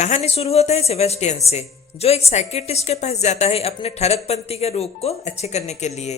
कहानी शुरू होता है सेबेस्टियन से, जो एक साइकियाट्रिस्ट के पास जाता है अपने ठरकपंथी के रोग को अच्छे करने के लिए।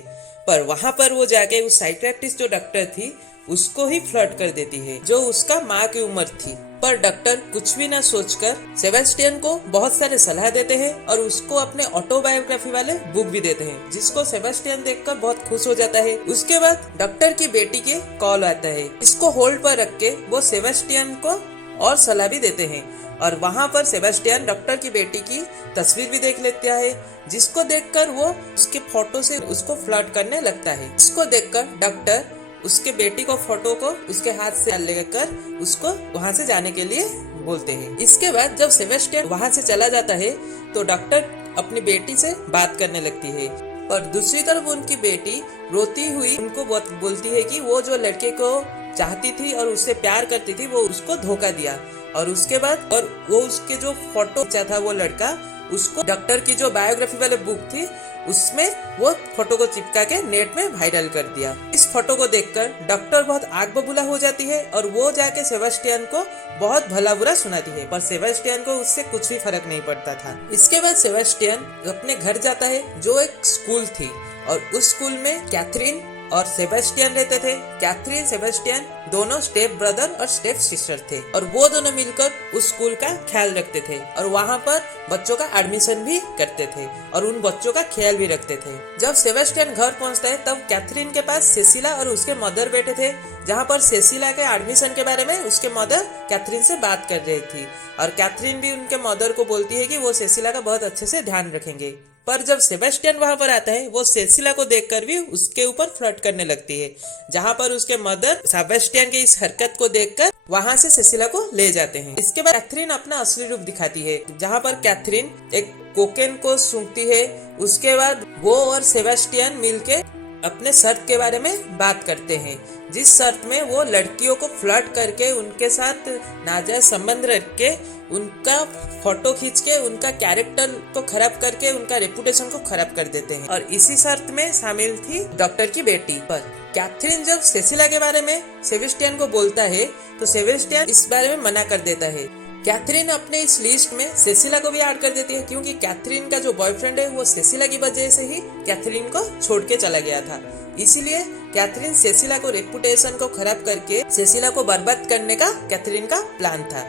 पर वहां पर वो जाके उस साइकियाट्रिस्ट जो डॉक्टर थी उसको ही फ्लर्ट कर देती है, जो उसका माँ की उम्र थी। पर डॉक्टर कुछ भी ना सोचकर सेबेस्टियन को बहुत सारे सलाह देते हैं और उसको अपने ऑटोबायोग्राफी वाले बुक भी देते हैं, जिसको सेबेस्टियन देखकर बहुत खुश हो जाता है। उसके बाद डॉक्टर की बेटी के कॉल आता है। इसको होल्ड पर रख के वो सेबेस्टियन को और सलाह भी देते हैं और वहाँ पर सेबेस्टियन डॉक्टर की बेटी की तस्वीर भी देख लेता है, जिसको देखकर वो उसके फोटो से उसको फ्लर्ट करने लगता है। इसको देखकर डॉक्टर उसके बेटी को फोटो को उसके हाथ से लेकर उसको वहाँ से जाने के लिए बोलते हैं। इसके बाद जब सेबेस्टियन वहाँ से चला जाता है तो डॉक्टर अपनी बेटी से बात करने लगती है और दूसरी तरफ उनकी बेटी रोती हुई उनको बोलती है कि वो जो लड़के को चाहती थी और उससे प्यार करती थी वो उसको धोखा दिया। और उसके बाद और वो उसके जो फोटो था वो लड़का उसको डॉक्टर की जो बायोग्राफी वाले बुक थी उसमें वो फोटो को चिपका के नेट में वायरल कर दिया। इस फोटो को देखकर डॉक्टर बहुत आग बबूला हो जाती है और वो जाके सेबेस्टियन को बहुत भला बुरा सुनाती है, पर सेबेस्टियन को उससे कुछ भी फर्क नहीं पड़ता था। इसके बाद सेबेस्टियन अपने घर जाता है, जो एक स्कूल थी, और उस स्कूल में कैथरीन और सेबेस्टियन रहते थे। कैथरीन सेबेस्टियन दोनों स्टेप ब्रदर और स्टेप सिस्टर थे और वो दोनों मिलकर उस स्कूल का ख्याल रखते थे और वहाँ पर बच्चों का एडमिशन भी करते थे और उन बच्चों का ख्याल भी रखते थे। जब सेबेस्टियन घर पहुँचता है तब कैथरीन के पास सेसिला और उसके मदर बैठे थे, जहाँ पर सेसिला के एडमिशन के बारे में उसके मदर कैथरीन से बात कर रही थी और कैथरीन भी उनके मदर को बोलती है कि वो सेसिला का बहुत अच्छे से ध्यान रखेंगे। पर जब सेबेस्टियन वहां पर आता है वो सेसिला को देखकर भी उसके ऊपर फ्लर्ट करने लगती है, जहां पर उसके मदर सेबेस्टियन की इस हरकत को देखकर वहां से सेसिला को ले जाते हैं। इसके बाद कैथरीन अपना असली रूप दिखाती है, जहां पर कैथरीन एक कोकेन को सूंघती है। उसके बाद वो और सेबेस्टियन मिलके अपने शर्त के बारे में बात करते हैं, जिस शर्त में वो लड़कियों को फ्लर्ट करके उनके साथ नाजायज संबंध रख के उनका फोटो खींच के उनका कैरेक्टर को खराब करके उनका रेपुटेशन को खराब कर देते हैं। और इसी शर्त में शामिल थी डॉक्टर की बेटी। पर कैथरीन जब सेसिला के बारे में सेबेस्टियन को बोलता है तो सेबेस्टियन इस बारे में मना कर देता है। कैथरीन अपने इस लिस्ट में सेसिला को भी ऐड कर देती है, क्योंकि कैथरीन का जो बॉयफ्रेंड है वो सेसिला की वजह से ही कैथरीन को छोड़ के चला गया था। इसीलिए कैथरीन सेसिला को रेपुटेशन को खराब करके सेसिला को बर्बाद करने का कैथरीन का प्लान था।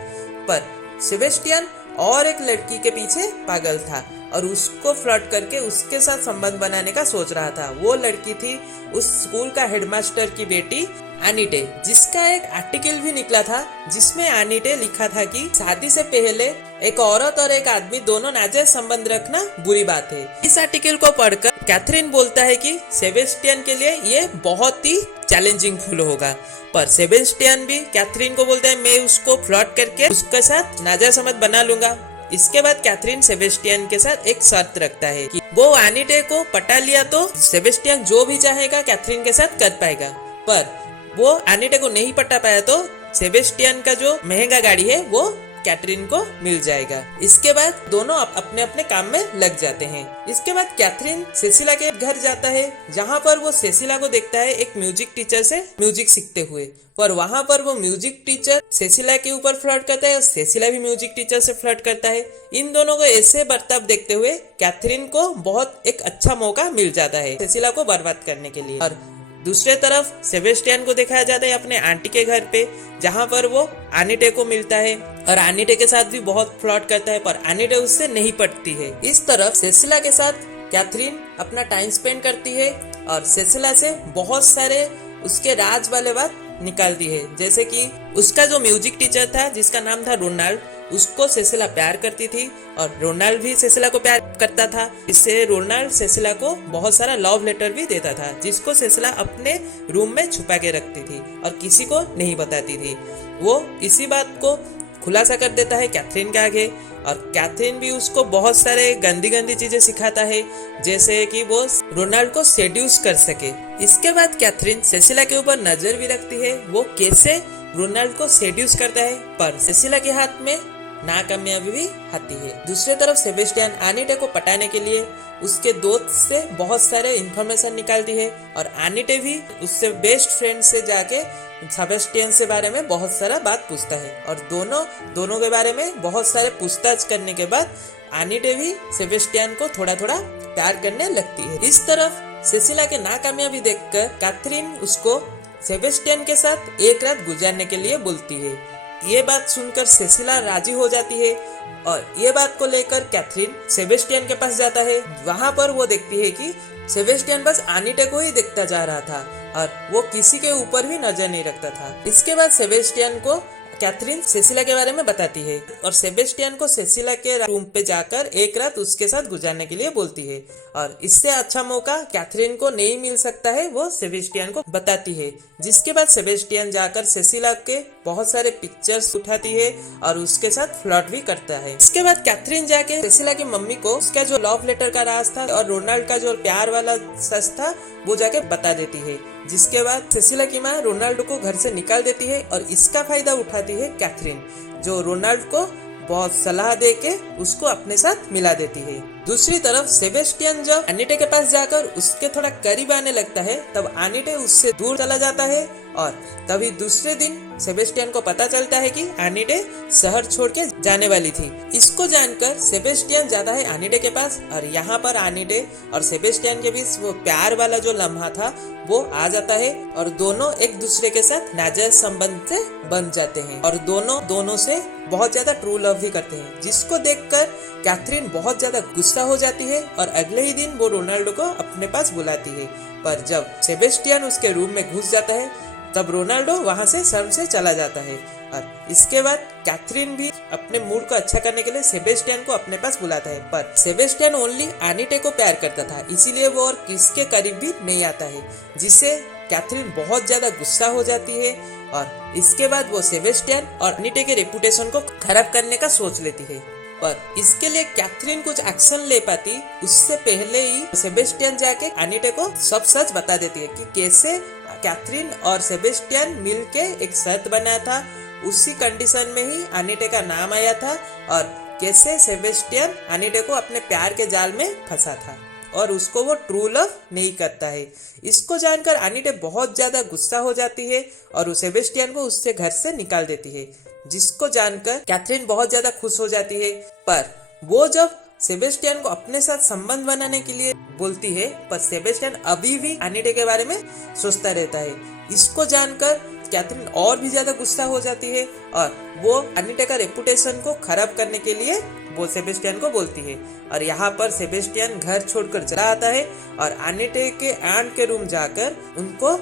पर सेबेस्टियन और एक लड़की के पीछे पागल था और उसको फ्लर्ट करके उसके साथ संबंध बनाने का सोच रहा था। वो लड़की थी उस स्कूल का हेडमास्टर की बेटी एनीटे, जिसका एक आर्टिकल भी निकला था जिसमें एनीटे लिखा था कि शादी से पहले एक औरत और एक आदमी दोनों नाजायज संबंध रखना बुरी बात है। इस आर्टिकल को पढ़कर कैथरीन बोलता है कि सेबेस्टियन के लिए ये बहुत ही चैलेंजिंग फुल होगा, पर सेबेस्टियन भी कैथरीन को बोलता है मैं उसको फ्लर्ट करके उसके साथ नाजायज संबंध बना लूंगा। इसके बाद कैथरीन सेबेस्टियन के साथ एक शर्त रखता है कि वो एनीटे को पटा लिया तो सेबेस्टियन जो भी चाहेगा कैथरीन के साथ कर पाएगा, पर वो एनीटे को नहीं पटा पाया तो सेबेस्टियन का जो महंगा गाड़ी है वो कैथरीन को मिल जाएगा। इसके बाद दोनों अपने अपने काम में लग जाते हैं। इसके बाद कैथरीन सेसिला के घर जाता है, जहाँ पर वो सेसिला को देखता है एक म्यूजिक टीचर से म्यूजिक सीखते हुए, पर वहाँ पर वो म्यूजिक टीचर सेसिला के ऊपर फ्लर्ट करता है और सेसिला भी म्यूजिक टीचर से फ्लर्ट करता है। इन दोनों को ऐसे बर्ताव देखते हुए कैथरीन को बहुत एक अच्छा मौका मिल जाता है सेसिला को बर्बाद करने के लिए। और दूसरे तरफ सेबेस्टियन को दिखाया जाता है अपने आंटी के घर पे, जहाँ पर वो एनीटे को मिलता है और एनीटे के साथ भी बहुत फ्लर्ट करता है, पर एनीटे उससे नहीं पटती है। इस तरफ सेसिला के साथ कैथरीन अपना टाइम स्पेंड करती है और सेसिला से बहुत सारे उसके राज वाले बात निकालती है, जैसे कि उसका जो म्यूजिक टीचर था जिसका नाम था रोनाल्ड, उसको सेसिला प्यार करती थी और रोनाल्ड भी सेसिला को प्यार करता था। इससे रोनाल्ड सेसिला को बहुत सारा लव लेटर भी देता था, जिसको सेसिला अपने रूम में छुपा के रखती थी और किसी को नहीं बताती थी। वो इसी बात को खुलासा कर देता है कैथरीन के आगे और कैथरीन भी उसको बहुत सारे गंदी गंदी चीजें सिखाता है, जैसे कि वो रोनाल्ड को सेड्यूस कर सके। इसके बाद कैथरीन सेसिला के ऊपर नजर भी रखती है, वो कैसे रोनाल्ड को सेड्यूस करता है, पर सेसिला के हाथ में नाकामयाबी भी आती है। दूसरी तरफ सेबेस्टियन आनीटे को पटाने के लिए उसके दोस्त से बहुत सारे इंफॉर्मेशन निकालती है और आनीटे भी उससे बेस्ट फ्रेंड से जाके सेबेस्टियन से बारे में बहुत सारा बात पूछता है और दोनों के बारे में बहुत सारे पूछताछ करने के बाद आनीटे भी सेबेस्टियन को थोड़ा थोड़ा प्यार करने लगती है। इस तरफ सेसिला के नाकामयाबी देखकर कैथरीन उसको सेबेस्टियन के साथ एक रात गुजारने के लिए बोलती है। ये बात सुनकर सेसिला राजी हो जाती है और ये बात को लेकर कैथरीन सेबेस्टियन के पास जाता है। वहाँ पर वो देखती है कि सेबेस्टियन बस आनीटे को ही देखता जा रहा था और वो किसी के ऊपर भी नजर नहीं रखता था। इसके बाद सेबेस्टियन को कैथरीन सेसिला के बारे में बताती है और सेबेस्टियन को सेसिला के रूम पे जाकर एक रात उसके साथ गुजारने के लिए बोलती है और इससे अच्छा मौका कैथरीन को नहीं मिल सकता है, वो सेबेस्टियन को बताती है। जिसके बाद सेबेस्टियन जाकर सेसिला के बहुत सारे पिक्चर्स उठाती है और उसके साथ फ्लर्ट भी करता है। इसके बाद कैथरीन जाके सेसिला की मम्मी को उसका जो लव लेटर का राज था और रोनाल्ड का जो प्यार वाला सच था वो जाके बता देती है। जिसके बाद सेसिला की माँ रोनाल्डो को घर से निकाल देती है और इसका फायदा उठाती है कैथरीन, जो रोनाल्ड को बहुत सलाह देके उसको अपने साथ मिला देती है। दूसरी तरफ सेबेस्टियन जब आनीटे के पास जाकर उसके थोड़ा करीब आने लगता है तब आनीटे उससे दूर चला जाता है और तभी दूसरे दिन सेबेस्टियन को पता चलता है कि आनीटे शहर छोड़ के जाने वाली थी। इसको जानकर सेबेस्टियन जाता है आनीटे के पास और यहाँ पर आनीटे और सेबेस्टियन के बीच वो प्यार वाला जो लम्हा था वो आ जाता है और दोनों एक दूसरे के साथ नाजायज संबंध से बन जाते हैं और दोनों से बहुत ज्यादा ट्रू लव भी करते हैं। जिसको देखकर कैथरीन बहुत ज्यादा गुस्सा हो जाती है और अगले ही दिन वो रोनाल्डो को अपने पास बुलाती है। पर जब सेबेस्टियन उसके रूम में घुस जाता है तब रोनाल्डो वहां से शर्म से चला जाता है और इसके बाद कैथरीन भी अपने मूड को अच्छा करने के लिए सेबेस्टियन को अपने पास बुलाता है। पर सेबेस्टियन ओनली आनीटे को प्यार करता था, इसीलिए वो और किसके करीब भी नहीं आता है, जिससे कैथरीन बहुत ज्यादा गुस्सा हो जाती है और इसके बाद वो सेबेस्टियन और आनीटे के रेपुटेशन को खराब करने का सोच लेती है। पर इसके लिए कैथरीन कुछ एक्शन ले पाती उससे पहले ही सेबेस्टियन जाके आनीटे को सब सच बता देती है कि कैसे कैथरीन और सेबेस्टियन मिलके एक शर्त बनाया था, उसी कंडीशन में ही आनीटे का नाम आया था और कैसे सेबेस्टियन आनीटे को अपने प्यार के जाल में फंसा था और उसको वो ट्रू लव नहीं करता है। इसको जानकर आनीटे बहुत ज्यादा गुस्सा हो जाती है और सेबेस्टियन को उससे घर से निकाल देती है, जिसको जानकर कैथरीन बहुत ज्यादा खुश हो जाती है। पर वो जब सेबेस्टियन को अपने साथ संबंध बनाने के लिए बोलती है पर सेबेस्टियन अभी भी आनीटे के बारे में सोचता रहता है। इसको जानकर कैथरीन और भी ज्यादा गुस्सा हो जाती है और वो आनीटे का रेपुटेशन को खराब करने के लिए वो सेबेस्टियन को बोलती है और यहाँ पर सेबेस्टियन घर छोड़कर चला आता है और आनीटे के आंट के रूम जाकर उनको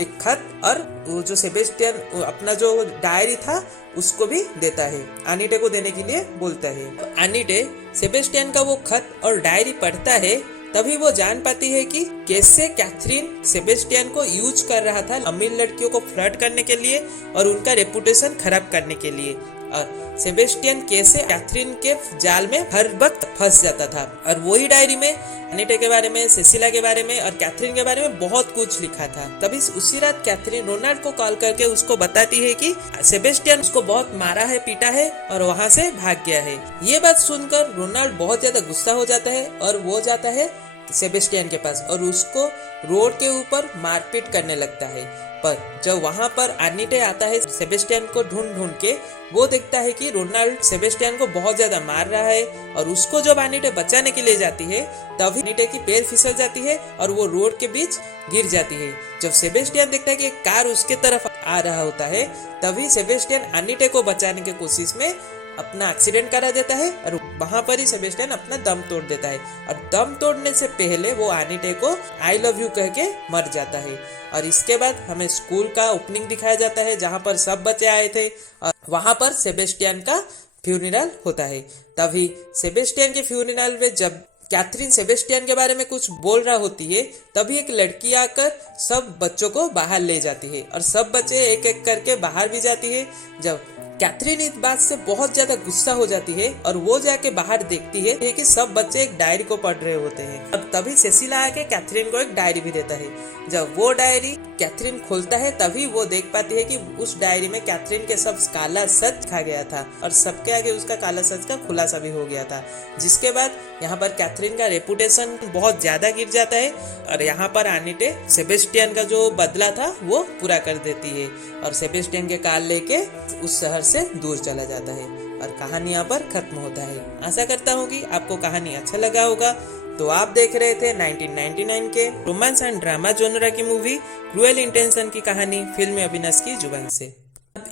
एक खत और वो जो सेबेस्टियन अपना जो डायरी था उसको भी देता है, आनीटे को देने के लिए बोलता है। तो आनीटे सेबेस्टियन का वो खत और डायरी पढ़ता है तभी वो जान पाती है कि कैसे कैथरीन सेबेस्टियन को यूज कर रहा था अमीर लड़कियों को फ्लर्ट करने के लिए और उनका रेपुटेशन खराब करने के लिए और सेबेस्टियन कैसे कैथरीन के जाल में हर वक्त फंस जाता था। और वही डायरी में आनीटे के बारे में, सेसिला के बारे में और कैथरीन के बारे में बहुत कुछ लिखा था। तभी उसी रात कैथरीन रोनाल्ड को कॉल करके उसको बताती है कि सेबेस्टियन उसको बहुत मारा है, पीटा है और वहाँ से भाग गया है। ये बात सुनकर रोनाल्ड बहुत ज्यादा गुस्सा हो जाता है और वो जाता है सेबेस्टियन के पास और उसको रोड के ऊपर मारपीट करने लगता है। पर जब वहाँ पर आनीटे आता है सेबेस्टियन को ढूंढ के, वो देखता है कि रोनाल्ड सेबेस्टियन को बहुत ज्यादा मार रहा है और उसको जब आनीटे बचाने के लिए जाती है तभी आनीटे की पैर फिसल जाती है और वो रोड के बीच गिर जाती है। जब सेबेस्टियन देखता है कि एक कार उसके तरफ आ रहा होता है तभी सेबेस्टियन आनीटे को बचाने की कोशिश में अपना एक्सीडेंट करा देता है और वहां पर ही सेबेस्टियन अपना दम तोड़ देता है और दम तोड़ने से पहले वो आनीटे को आई लव यू कह के मर जाता है। और इसके बाद हमें स्कूल का ओपनिंग दिखाया जाता है जहां पर सब बच्चे आए थे और वहां पर सेबेस्टियन का फ्यूनरल होता है। तभी सेबेस्टियन के फ्यूनरल में जब कैथरीन सेबेस्टियन के बारे में कुछ बोल रहा होती है तभी एक लड़की आकर सब बच्चों को बाहर ले जाती है और सब बच्चे एक एक करके बाहर भी जाती है। जब कैथरीन इस बात से बहुत ज्यादा गुस्सा हो जाती है और वो जाके बाहर देखती है कि सब बच्चे एक डायरी को पढ़ रहे होते हैं। अब तभी सेसिला आके कैथरीन को एक डायरी भी देता है। जब वो डायरी कैथरीन खोलता है तभी वो देख पाती है कि उस डायरी में कैथरीन के सब काला सच खा गया था और सबके आगे उसका काला सच का खुलासा भी हो गया था, जिसके बाद यहाँ पर कैथरीन का रेपुटेशन बहुत ज्यादा गिर जाता है और यहाँ पर आनीटे सेबेस्टियन का जो बदला था वो पूरा कर देती है और सेबेस्टियन के कार लेके उस शहर से दूर चला जाता है और कहानी यहाँ पर खत्म होता है। आशा करता हूँ कि आपको कहानी अच्छा लगा होगा। तो आप देख रहे थे 1999 के रोमांस एंड ड्रामा जोनरा की मूवी क्रूएल इंटेंशन की कहानी फिल्म अविनाश की जुबान से।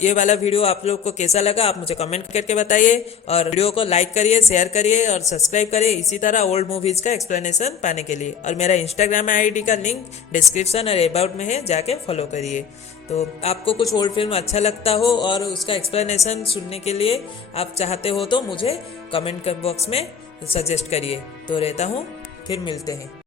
ये वाला वीडियो आप लोग को कैसा लगा आप मुझे कमेंट करके बताइए और वीडियो को लाइक करिए, शेयर करिए और सब्सक्राइब करिए इसी तरह ओल्ड मूवीज का एक्सप्लेनेशन पाने के लिए। और मेरा इंस्टाग्राम आईडी का लिंक डिस्क्रिप्शन और अबाउट में है, जाके फॉलो करिए। तो आपको कुछ ओल्ड फिल्म अच्छा लगता हो और उसका एक्सप्लेनेशन सुनने के लिए आप चाहते हो तो मुझे कमेंट बॉक्स में सजेस्ट करिए। तो रहता हूँ, फिर मिलते हैं।